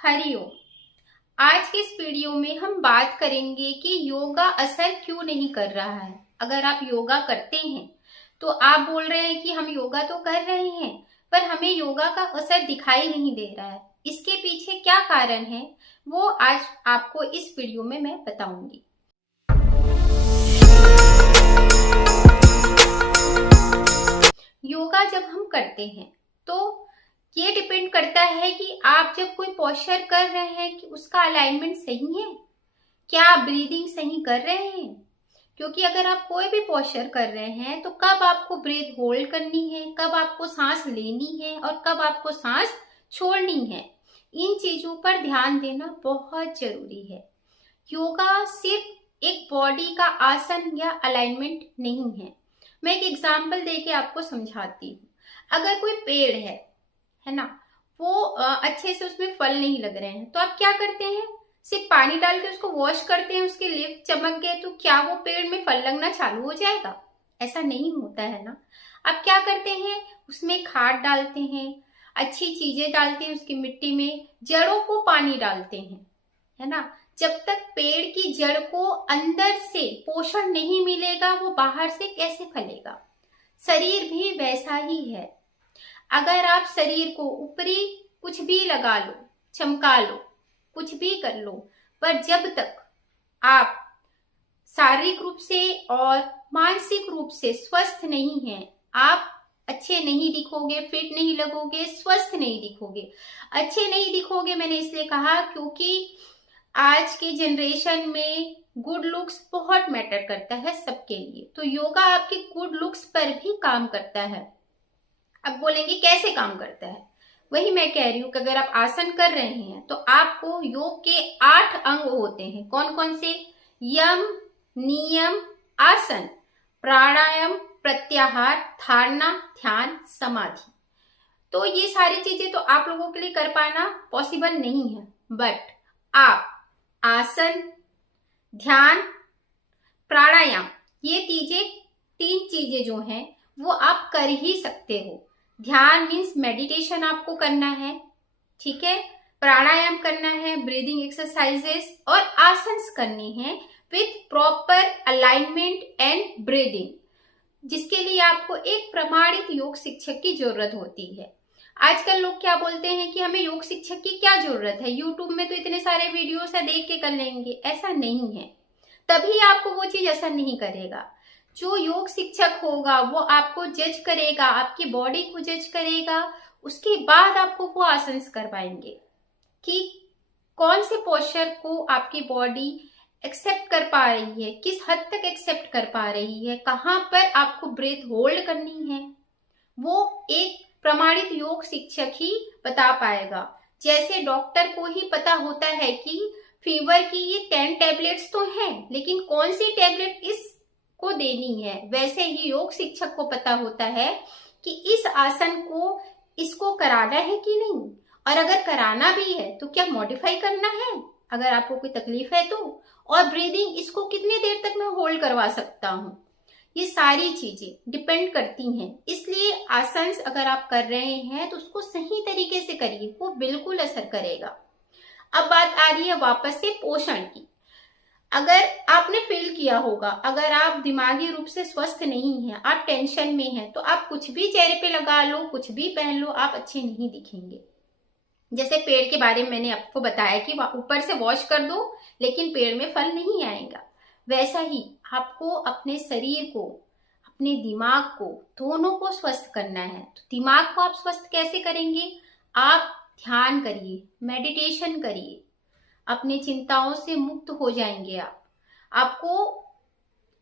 हरिओम। आज के इस वीडियो में हम बात करेंगे कि योगा असर क्यों नहीं कर रहा है। अगर आप योगा करते हैं तो आप बोल रहे हैं कि हम योगा तो कर रहे हैं पर हमें योगा का असर दिखाई नहीं दे रहा है। इसके पीछे क्या कारण है वो आज आपको इस वीडियो में मैं बताऊंगी। योगा जब हम करते हैं तो ये डिपेंड करता है कि आप जब कोई पोस्चर कर रहे हैं कि उसका अलाइनमेंट सही है, क्या आप ब्रीदिंग सही कर रहे हैं। क्योंकि अगर आप कोई भी पोस्चर कर रहे हैं तो कब आपको ब्रीथ होल्ड करनी है, कब आपको सांस लेनी है और कब आपको सांस छोड़नी है, इन चीजों पर ध्यान देना बहुत जरूरी है। योगा सिर्फ एक बॉडी का आसन या अलाइनमेंट नहीं है। मैं एक एग्जाम्पल देके आपको समझाती हूँ। अगर कोई पेड़ है ना, वो अच्छे से उसमें फल नहीं लग रहे हैं तो आप क्या करते हैं, सिर्फ पानी डाल के उसको वॉश करते हैं, उसके लीफ चमक गए तो क्या वो पेड़ में फल लगना चालू हो जाएगा? ऐसा नहीं होता है ना। आप क्या करते हैं, उसमें खाद डालते हैं, अच्छी चीजें डालते हैं, उसकी मिट्टी में जड़ों को पानी डालते हैं, है ना। जब तक पेड़ की जड़ को अंदर से पोषण नहीं मिलेगा वो बाहर से कैसे फलेगा। शरीर भी वैसा ही है। अगर आप शरीर को ऊपरी कुछ भी लगा लो, चमका लो, कुछ भी कर लो, पर जब तक आप शारीरिक रूप से और मानसिक रूप से स्वस्थ नहीं हैं, आप अच्छे नहीं दिखोगे, फिट नहीं लगोगे, स्वस्थ नहीं दिखोगे। अच्छे नहीं दिखोगे मैंने इसलिए कहा क्योंकि आज के जनरेशन में गुड लुक्स बहुत मैटर करता है सबके लिए। तो योगा आपके गुड लुक्स पर भी काम करता है। अब बोलेंगे कैसे काम करता है, वही मैं कह रही हूं कि अगर आप आसन कर रहे हैं तो आपको योग के 8 अंग होते हैं। कौन कौन से? यम, नियम, आसन, प्राणायाम, प्रत्याहार, धारणा, ध्यान, समाधि। तो ये सारी चीजें तो आप लोगों के लिए कर पाना पॉसिबल नहीं है, बट आप आसन, ध्यान, प्राणायाम, ये तीन चीजें जो हैं वो आप कर ही सकते हो। ध्यान मीन्स मेडिटेशन आपको करना है, ठीक है। प्राणायाम करना है, ब्रीदिंग एक्सरसाइजेस, और आसन्स करने हैं with proper alignment and breathing, जिसके लिए आपको एक प्रमाणित योग शिक्षक की जरूरत होती है। आजकल लोग क्या बोलते हैं कि हमें योग शिक्षक की क्या जरूरत है, यूट्यूब में तो इतने सारे वीडियोस है, देख के कर लेंगे। ऐसा नहीं है, तभी आपको वो चीज असर नहीं करेगा। जो योग शिक्षक होगा वो आपको जज करेगा, आपकी बॉडी को जज करेगा, उसके बाद आपको वो आसन करवाएंगे कि कौन से पोस्चर को आपकी बॉडी एक्सेप्ट कर पा रही है, किस हद तक एक्सेप्ट कर पा रही है, कहाँ पर आपको ब्रेथ होल्ड करनी है, वो एक प्रमाणित योग शिक्षक ही बता पाएगा। जैसे डॉक्टर को ही पता होता है कि फीवर की ये 10 टैबलेट्स तो हैं, लेकिन कौन सी टैबलेट इस को देनी है, वैसे ही योग शिक्षक को पता होता है कि इस आसन को इसको कराना है कि नहीं, और अगर कराना भी है तो क्या मॉडिफाई करना है अगर आपको कोई तकलीफ है तो, और ब्रीदिंग इसको कितनी देर तक मैं होल्ड करवा सकता हूँ। ये सारी चीजें डिपेंड करती हैं। इसलिए आसन अगर आप कर रहे हैं तो उसको सही तरीके से करिए, वो बिल्कुल असर करेगा। अब बात आ रही है वापस से पोषण की। अगर आपने फील किया होगा, अगर आप दिमागी रूप से स्वस्थ नहीं हैं, आप टेंशन में हैं, तो आप कुछ भी चेहरे पे लगा लो, कुछ भी पहन लो, आप अच्छे नहीं दिखेंगे। जैसे पेड़ के बारे में मैंने आपको बताया कि ऊपर से वॉश कर दो लेकिन पेड़ में फल नहीं आएगा, वैसा ही आपको अपने शरीर को, अपने दिमाग को, दोनों को स्वस्थ करना है। तो दिमाग को आप स्वस्थ कैसे करेंगे? आप ध्यान करिए, मेडिटेशन करिए, अपनी चिंताओं से मुक्त हो जाएंगे आपको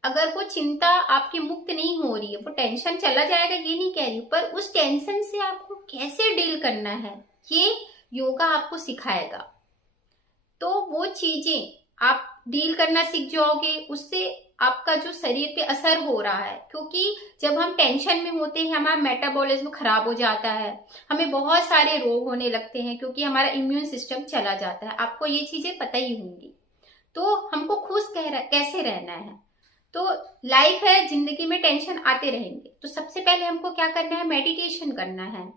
अगर वो चिंता आपकी मुक्त नहीं हो रही है, वो टेंशन चला जाएगा ये नहीं कह रही, पर उस टेंशन से आपको कैसे डील करना है ये योगा आपको सिखाएगा। तो वो चीजें आप डील करना सीख जाओगे, उससे आपका जो शरीर पे असर हो रहा है, क्योंकि जब हम टेंशन में होते हैं हमारा मेटाबॉलिज्म खराब हो जाता है, हमें बहुत सारे रोग होने लगते हैं क्योंकि हमारा इम्यून सिस्टम चला जाता है। आपको ये चीजें पता ही होंगी। तो हमको खुश कैसे रहना है, तो लाइफ है, जिंदगी में टेंशन आते रहेंगे, तो सबसे पहले हमको क्या करना है, मेडिटेशन करना है।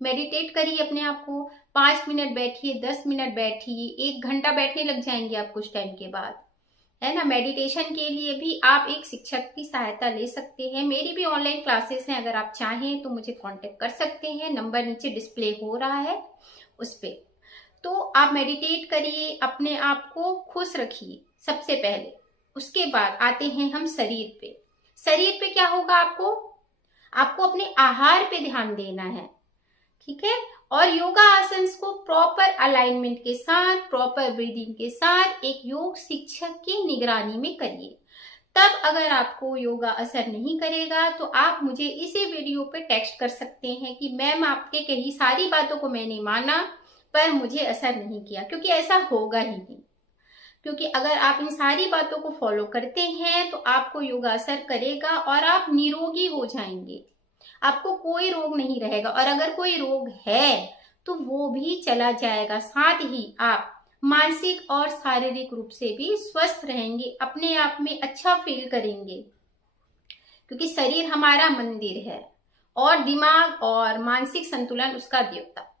मेडिटेट करिए, अपने आप को 5 मिनट बैठिए, 10 मिनट बैठिए, 1 घंटा बैठने लग जाएंगे आप कुछ टाइम के बाद, है ना। मेडिटेशन के लिए भी आप एक शिक्षक की सहायता ले सकते हैं। मेरी भी ऑनलाइन क्लासेस हैं, अगर आप चाहें तो मुझे कांटेक्ट कर सकते हैं। नंबर नीचे डिस्प्ले हो रहा है उस पे। तो आप मेडिटेट करिए, अपने आप को खुश रखिए सबसे पहले। उसके बाद आते हैं हम शरीर पे। शरीर पे क्या होगा, आपको अपने आहार पे ध्यान देना है, ठीक है। और योगा आसन को प्रॉपर अलाइनमेंट के साथ, प्रॉपर ब्रीदिंग के साथ एक योग शिक्षक की निगरानी में करिए। तब अगर आपको योगा असर नहीं करेगा तो आप मुझे इसी वीडियो पे टेक्स्ट कर सकते हैं कि मैम आपके कही सारी बातों को मैंने माना पर मुझे असर नहीं किया, क्योंकि ऐसा होगा ही नहीं। क्योंकि अगर आप इन सारी बातों को फॉलो करते हैं तो आपको योगा असर करेगा और आप निरोगी हो जाएंगे, आपको कोई रोग नहीं रहेगा। और अगर कोई रोग है तो वो भी चला जाएगा। साथ ही आप मानसिक और शारीरिक रूप से भी स्वस्थ रहेंगे, अपने आप में अच्छा फील करेंगे, क्योंकि शरीर हमारा मंदिर है और दिमाग और मानसिक संतुलन उसका देवता,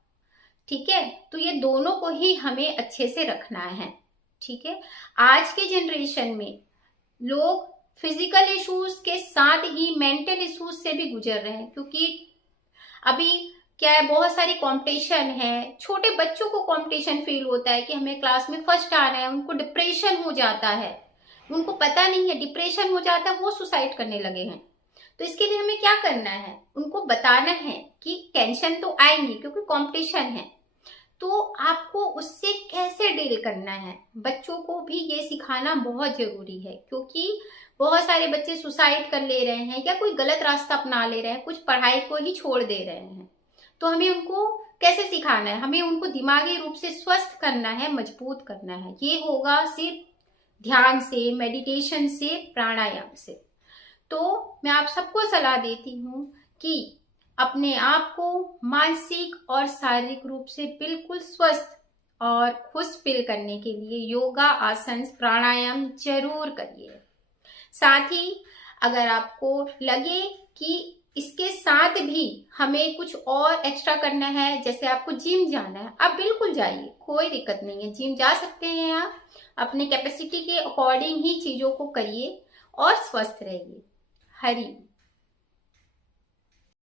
ठीक है। तो ये दोनों को ही हमें अच्छे से रखना है, ठीक है। आज के जनरेशन में लोग फिजिकल इश्यूज के साथ ही मेंटल इश्यूज से भी गुजर रहे हैं, क्योंकि अभी क्या है, बहुत सारी कंपटीशन है। छोटे बच्चों को कंपटीशन फील होता है कि हमें क्लास में फर्स्ट आना है, उनको डिप्रेशन हो जाता है, उनको पता नहीं है डिप्रेशन हो जाता है, वो सुसाइड करने लगे हैं। तो इसके लिए हमें क्या करना है, उनको बताना है कि टेंशन तो आएंगी क्योंकि कंपटीशन है, तो आपको उससे कैसे डील करना है। बच्चों को भी ये सिखाना बहुत जरूरी है, क्योंकि बहुत सारे बच्चे सुसाइड कर ले रहे हैं या कोई गलत रास्ता अपना ले रहे हैं, कुछ पढ़ाई को ही छोड़ दे रहे हैं। तो हमें उनको कैसे सिखाना है, हमें उनको दिमागी रूप से स्वस्थ करना है, मजबूत करना है। ये होगा सिर्फ ध्यान से, मेडिटेशन से, प्राणायाम से। तो मैं आप सबको सलाह देती हूँ कि अपने आप को मानसिक और शारीरिक रूप से बिल्कुल स्वस्थ और खुश फील करने के लिए योगा, आसन, प्राणायाम जरूर करिए। साथ ही अगर आपको लगे कि इसके साथ भी हमें कुछ और एक्स्ट्रा करना है, जैसे आपको जिम जाना है, आप बिल्कुल जाइए, कोई दिक्कत नहीं है, जिम जा सकते हैं आप। अपने कैपेसिटी के अकॉर्डिंग ही चीजों को करिए और स्वस्थ रहिए। हरि